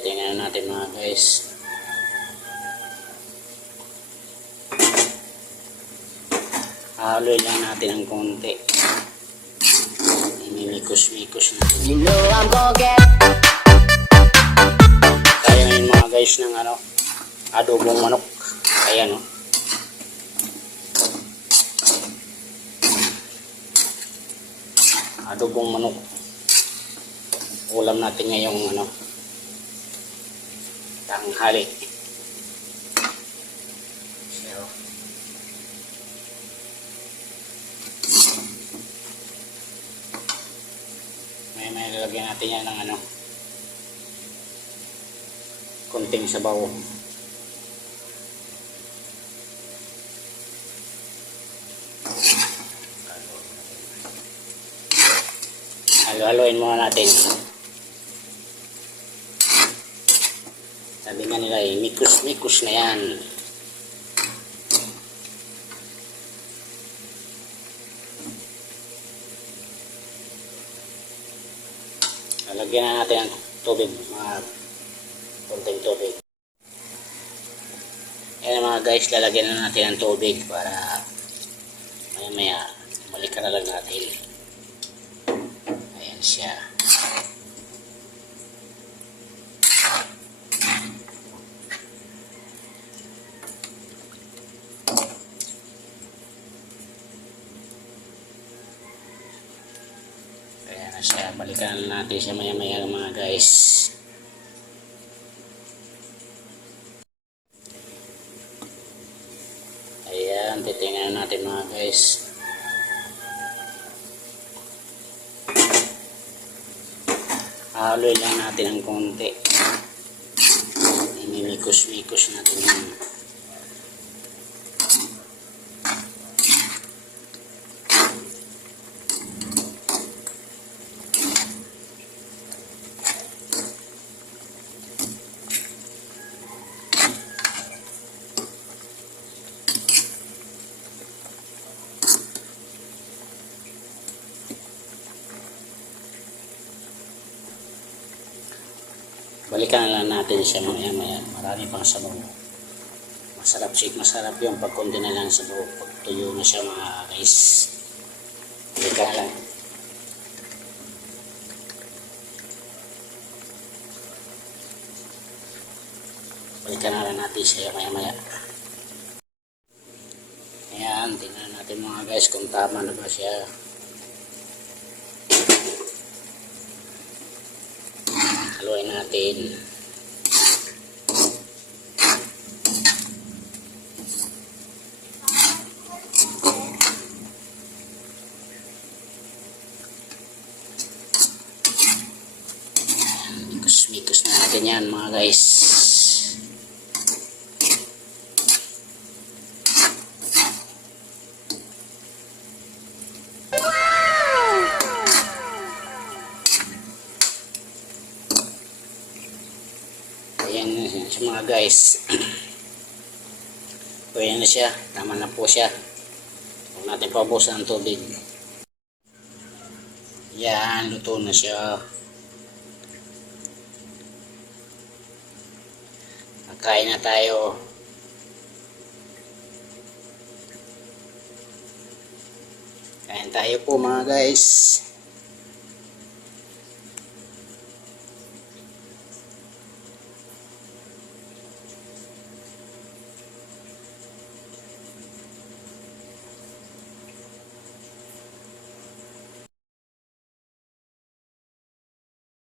titingnan natin mga guys. Haloy lang natin ng konti. Imimikos-mikos natin. You know I'm gonna get. Kaya ngayon mga guys ng adobong manok. Ayan o. Adobong manok. Ulam natin ngayong tanghali. So, may lalagyan natin yan ng konting sabaw. Halo-haloin muna natin. Sabi nga nila mikus-mikus na yan. Lalagyan na natin ang tubig, konting tubig. Ayan mga guys, lalagyan na natin ang tubig para maya balikan na lang natin. Ayan siya. Ayan na siya. Balikan na natin siya maya mga guys. Ayan, titingnan natin mga guys. Haloy lang natin ng konti. Imimikos-mikos natin yan. Balikan na lang natin siya maya. Marami pang sabaw. Masarap yung pag konti na lang sabaw. Pag tuyo na siya mga guys. Balikan na lang. Balikan na lang natin siya maya. Ayan, tingnan natin mga guys kung tama na ba siya. Haluin natin. Mikos-mikos na natin yan mga guys. Ayan na siya mga guys. Ayan na siya. Tama na po siya. Huwag natin paubusan ang tubig. Yan. Luto na siya. Kain na tayo. Kain tayo po mga guys.